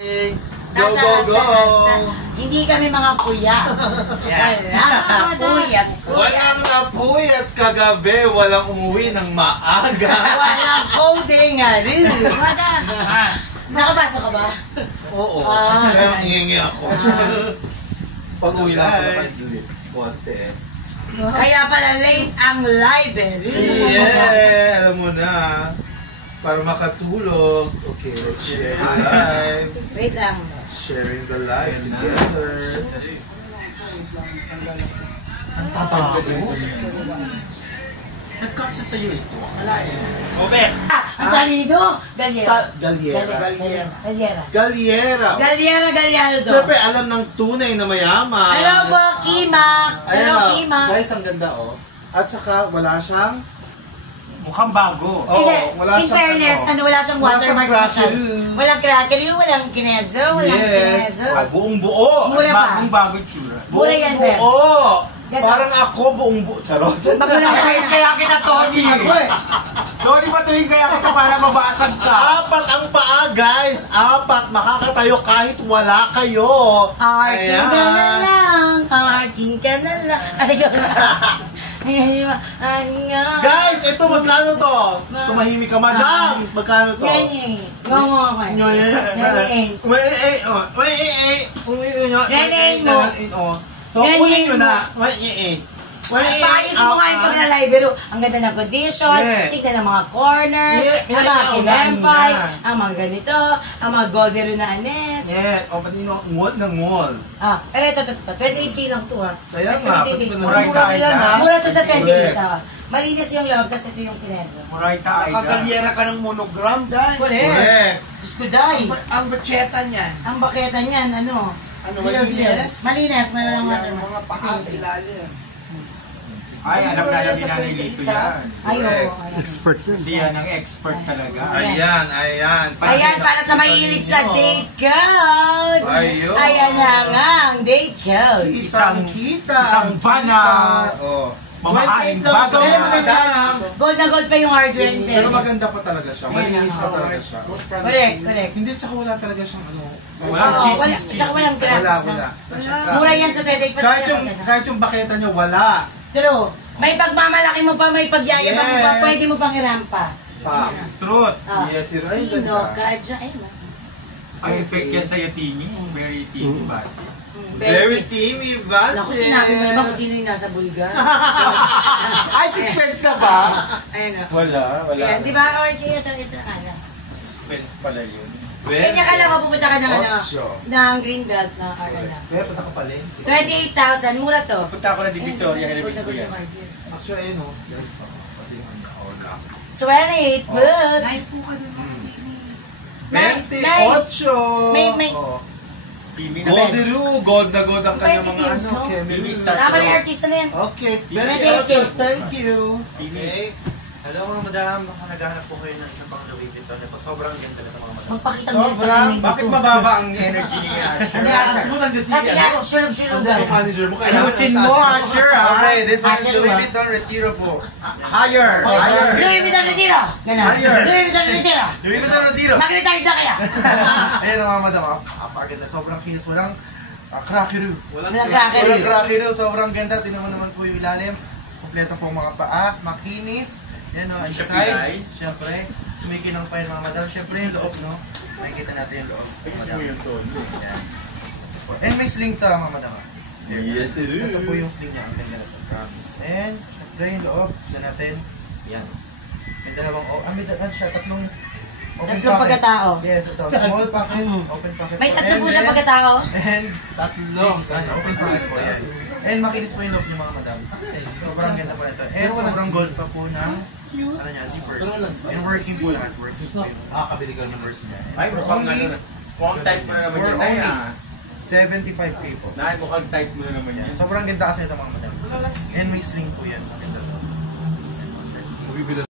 Go, go, go! Hindi kami mga puya. Puyat. Walang napuyat kagabi, walang umuwi ng maaga. Walang coding nga rin. Nakapasok ka ba? Oo, Ah, kaya nice. ngingi ako. Pag-uwi lang ako nakadulit. Konti eh. Kaya pala late ang library. Yeah, alam mo na. Para makatulog. Okay, let's share the live. Wait lang. Sharing the live together. Ang taba ko. Nag-catch sa'yo ito. Akalain. Robert! Ang talino. Galyera. Galyera. Galyera. Galyera. Galyaldo. Siyempre, alam ng tunay na mayaman. Hello po, Kimak. Hello, Kimak. Guys, ang ganda oh. At saka, wala siyang... Mukhang bago. Oo, Hindi, wala in siyang fairness, wala siyang wala siyang watermark special. crackeroo. Walang crackeroo, walang kinezo, walang Yes. kinezo. Ah, buong buo. Mura pa. Bagong bago tsura. Mura yan, Buong Ben. buo. Ganda. Parang ako, buong buo. Charot. Magulang tayo na. Kaya kita, Tony! Tony, batuhin kaya kita para mabasag ka. Apat ang paa, guys. Apat. Makakatayo kahit wala kayo. Arting ka na lang. Arting ka na lang. Guys, ito magkano to? Tumahimik ka, madam. Magkano to? Ganyan. Gongo ako. Ganyan mo. So, Ganyan kunin nyo mo. na. Paayos mo nga yung paglalibero. Ang ganda ng condition, Yeah. tignan ng mga corners, Yeah. ang mga kinempay, Yeah. ang mga ganito, ang mga goldero na anes. Yeah, o pati no, ngol na ngol. Pero ito, 28 lang to ha. Kaya nga, 28. Muray mura tayo yan, na. ha? Mura to sa 28 Correct. ha. Malinis yung loob, kasi ito yung kinezo. Murayta ay Nakagalyera ka ng monogram, dahil. Correct. Correct. Diyos ko, day. Ang bacheta niyan. Ang baketa niyan, ano? Ano, malinis? Malinis, malalang Walang watermark. mga paa sa ilalim. Ay, alam na natin ang Lilito yan. Ay, oo. Expert yun. Kasi yan ang expert talaga. Ayan. Ayan, para sa mahilig sa date code. Ayun. Ayan na nga ang date code. Isang bana. Oh. Mamahaling 28 lang bago to, na. madam. Gold na gold pa yung hardware in Pero fairness. maganda pa talaga siya. Malinis pa talaga siya. Correct. Hindi, tsaka wala talaga siyang ano. Walang Oo, chismis, tsaka walang cracks Wala. na. Mura yan sa 28 pa. Kahit yung baketa niya, wala. Pero, may pagmamalaki mo pa, may pagyayabang mo pa, Yes. pwede mo pang irampa. Pa. Truth. Yes, yun. Ay, Sino ganda. ka dyan? Ayun ah. Ang effect yan sa'yo, Tini. Very Tini base. Very teamy, Basi. Naku, sinabi mo naman kung sino yung nasa Bulga. Ay, suspense ka ba? Ayun ah. Wala. Yan, di ba? Or ito, ano. Suspense pala yun. Kanya ka lang pupunta ka ng ano, Ocho. ng Greenbelt na Arana. Kaya punta ka pala. 28,000, mura to. Punta ako na Divisoria, hinabit ko yan. Actually, ayun o. Yes, pati yung ano. Oh, na. 28, but... 28! May- Oh. Tini na. Gold na gold ang kanyang mga Teams, ano. no? Kenny. Start. Dapat yung artista na yan. Okay, very Tini. much. Thank you. Tini. Hello mga madam, baka naghahanap po kayo ng isang pang Louis Vuitton. Sobrang ganda na mga madam. Magpakita mo sa Sobrang- amin. Bakit mababa ang energy ni Asher? Kasi mo nandiyan si Kasi nga, ano. sulog-sulog Nandiyan yung ka. manager mo. kaya Ayusin mo, Asher, ha? Okay, this one is Asher, Louis ba? Vuitton Retiro po. Higher! Higher! Louis Vuitton Retiro! Ganon. Higher. Louis Vuitton Retiro! Louis Vuitton Retiro! Magnetite na kaya! Ayun mga madam, apaganda. Sobrang kinis. Walang crackeroo. Walang crackeroo. Walang crackeroo. Sobrang ganda. Tingnan mo naman po yung ilalim. Kompleto po ang mga paa. Makinis. Yan o, ang Siya sides. Siyempre, kumikinang pa yun mga madam. Siyempre yung loob, no? Makikita natin yung loob. Ayusin mo yung tono. Yan. And may sling to mga madam. Yes, it is. Ito po yung sling niya. Ang ganda na ito. Promise. And, syempre yung loob. Tignan natin. Yan. May dalawang, may ano siya, tatlong open Tatlong pocket. pagkatao. Yes, ito. Small pocket, open pocket. May po. tatlo And po siya then- pagkatao. And, tatlong, open pocket po yan. And makinis po yung loob niya mga madam. Sobrang ganda po nito. And sobrang gold pa po ng, ano niya, zippers. And working po lahat. Working po yun. Kabili ka ng Zippers niya. Ay, mukhang ano na. Mukhang type mo na naman For yan. only Ay, 75K po. Nay, mukhang type mo na naman yan. Sobrang ganda kasi nito mga madam. And may sling po yan. Maganda to. Let's see.